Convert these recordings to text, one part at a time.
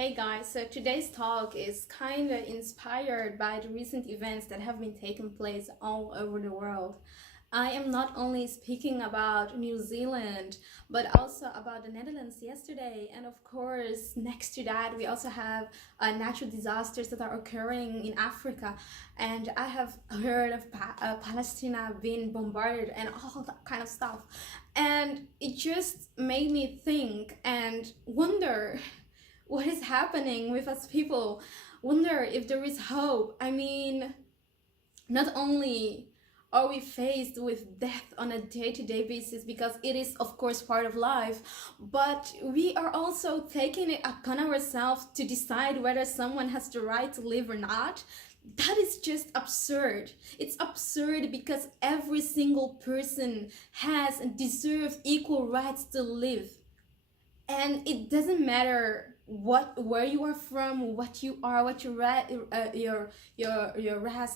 Hey guys, so today's talk is kind of inspired by the recent events that have been taking place all over the world. I am not only speaking about New Zealand, but also about the Netherlands yesterday. And of course, next to that, we also have natural disasters that are occurring in Africa. And I have heard of Palestine being bombarded and all that kind of stuff. And it just made me think and wonder what is happening with us people, wonder if there is hope. I mean, not only are we faced with death on a day-to-day basis because it is of course part of life, but we are also taking it upon ourselves to decide whether someone has the right to live or not. That is just absurd. It's absurd because every single person has and deserves equal rights to live, and it doesn't matter where you are from, what you are, what your race,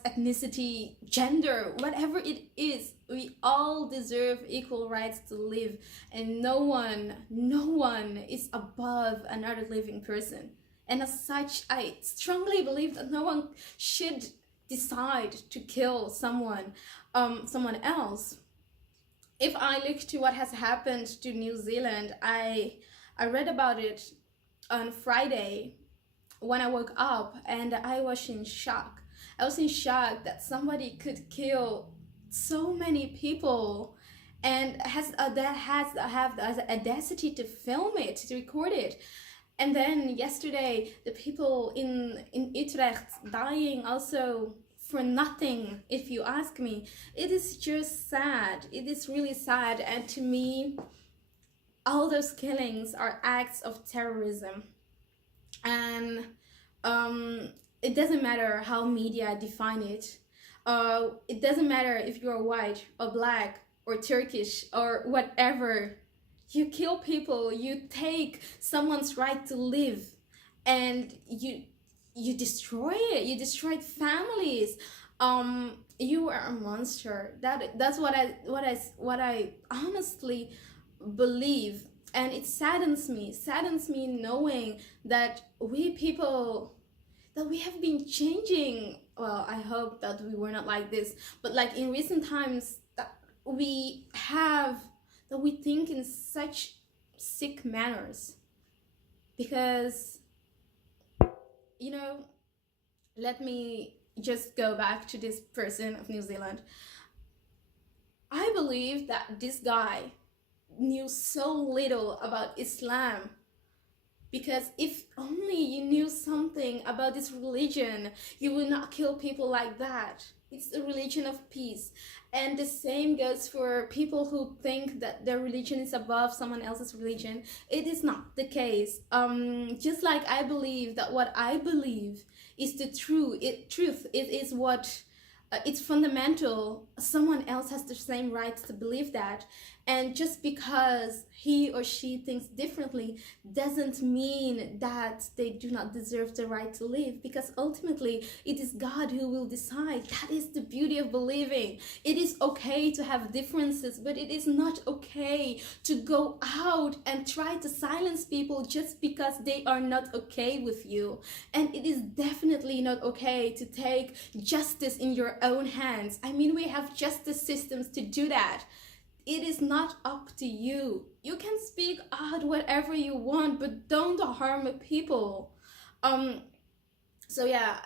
ethnicity, gender, whatever it is. We all deserve equal rights to live, and no one is above another living person. And as such, I strongly believe that no one should decide to kill someone else. If I look to what has happened to New Zealand, I read about it on Friday when I woke up, and I was in shock. I was in shock that somebody could kill so many people and have the audacity to film it, to record it. And then yesterday, the people in Utrecht dying also for nothing, if you ask me. It is just sad. It is really sad. And to me, all those killings are acts of terrorism. And it doesn't matter how media define it. It doesn't matter if you're white or black or Turkish or whatever. You kill people, you take someone's right to live, and you destroy it. You destroyed families. You are a monster. That's what I honestly believe. And it saddens me knowing that we people, that we have been changing. Well, I hope that we were not like this, but like in recent times, that we think in such sick manners. Because, you know, let me just go back to this person of New Zealand. I believe that this guy knew so little about Islam, because if only you knew something about this religion, you would not kill people like that. It's a religion of peace. And the same goes for people who think that their religion is above someone else's religion. It is not the case. Just like I believe that what I believe is the truth. It is what it's fundamental. Someone else has the same right to believe that. And just because he or she thinks differently doesn't mean that they do not deserve the right to live, because ultimately it is God who will decide. That is the beauty of believing. It is okay to have differences, but it is not okay to go out and try to silence people just because they are not okay with you. And it is definitely not okay to take justice in your own hands. I mean, we have justice systems to do that. It is not up to you. You can speak out whatever you want, but don't harm people. So yeah,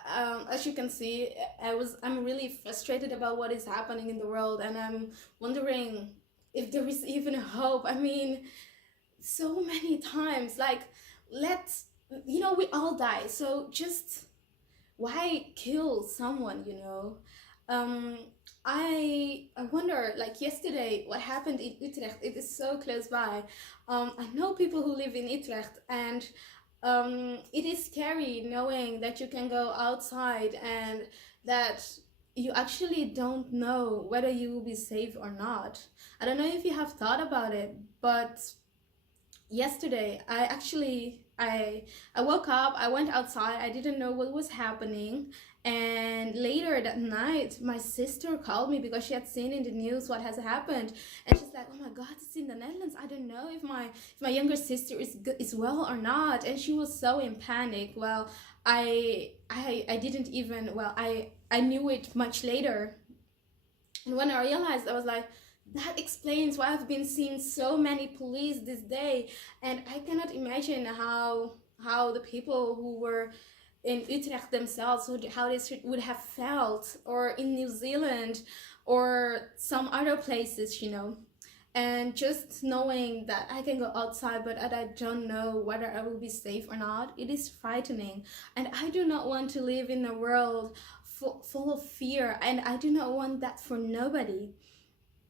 as you can see, I'm really frustrated about what is happening in the world, and I'm wondering if there is even hope. I mean, so many times, like, we all die, so just why kill someone, I wonder, like yesterday, what happened in Utrecht. It is so close by. I know people who live in Utrecht, and it is scary knowing that you can go outside and that you actually don't know whether you will be safe or not. I don't know if you have thought about it, but yesterday I woke up, I went outside, I didn't know what was happening, And later that night, my sister called me because she had seen in the news what has happened, and she's like, "Oh my God, it's in the Netherlands. I don't know if my younger sister is well or not." And she was so in panic. Well, I didn't even, well, I knew it much later, and when I realized, I was like, that explains why I've been seeing so many police this day. And I cannot imagine how the people who were in Utrecht themselves, how they would have felt, or in New Zealand, or some other places, you know. And just knowing that I can go outside, but that I don't know whether I will be safe or not, it is frightening. And I do not want to live in a world full of fear, and I do not want that for nobody.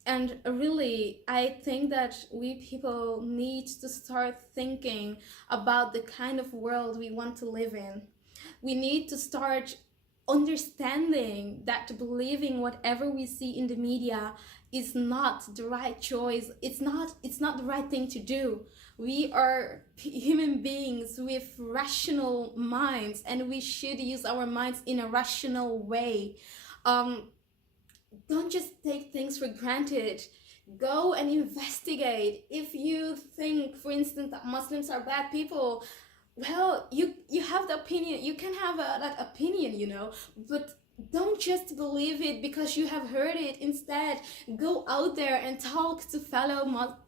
And really, I think that we people need to start thinking about the kind of world we want to live in. We need to start understanding that believing whatever we see in the media is not the right choice. It's not the right thing to do. We are human beings with rational minds, and we should use our minds in a rational way. um, don't just take things for granted. Go and investigate. If you think, for instance, that Muslims are bad people, well, you have the opinion. You can have that opinion, you know, but don't just believe it because you have heard it. Instead, go out there and talk to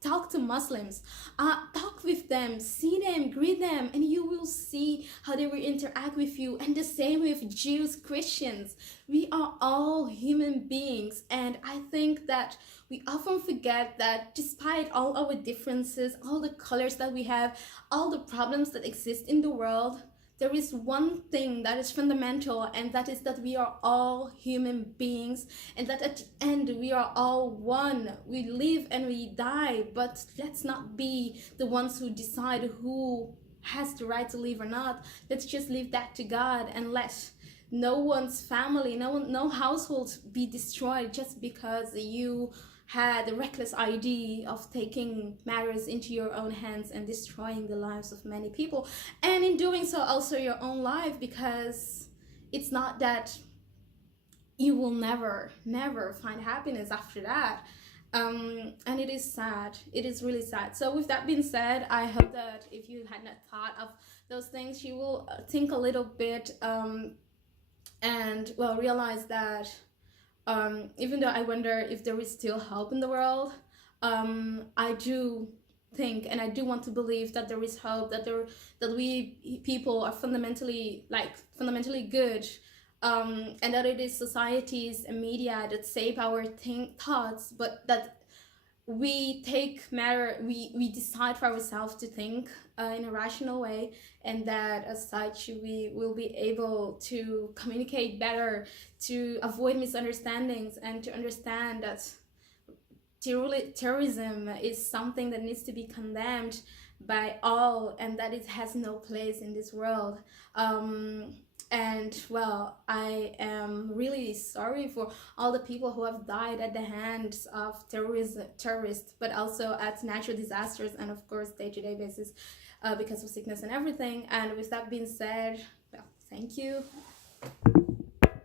talk to Muslims. Talk with them, see them, greet them, and you will see how they will interact with you. And the same with Jews, Christians. We are all human beings, and I think that we often forget that despite all our differences, all the colors that we have, all the problems that exist in the world, there is one thing that is fundamental, and that is that we are all human beings, and that at the end we are all one. We live and we die, but let's not be the ones who decide who has the right to live or not. Let's just leave that to God, and let no one's family, no household be destroyed just because you had a reckless idea of taking matters into your own hands and destroying the lives of many people, and in doing so also your own life, because it's not that you will never find happiness after that. And it is sad, it is really sad. So with that being said, I hope that if you had not thought of those things, you will think a little bit, and well, realize that even though I wonder if there is still hope in the world, I do think, and I do want to believe that there is hope, that we people are fundamentally good, and that it is societies and media that shape our thoughts, but that we decide for ourselves to think in a rational way, and that as such we will be able to communicate better, to avoid misunderstandings, and to understand that terrorism is something that needs to be condemned by all, and that it has no place in this world. And well, I am really sorry for all the people who have died at the hands of terrorists, but also at natural disasters, and of course day-to-day basis, because of sickness and everything. And with that being said, well, thank you.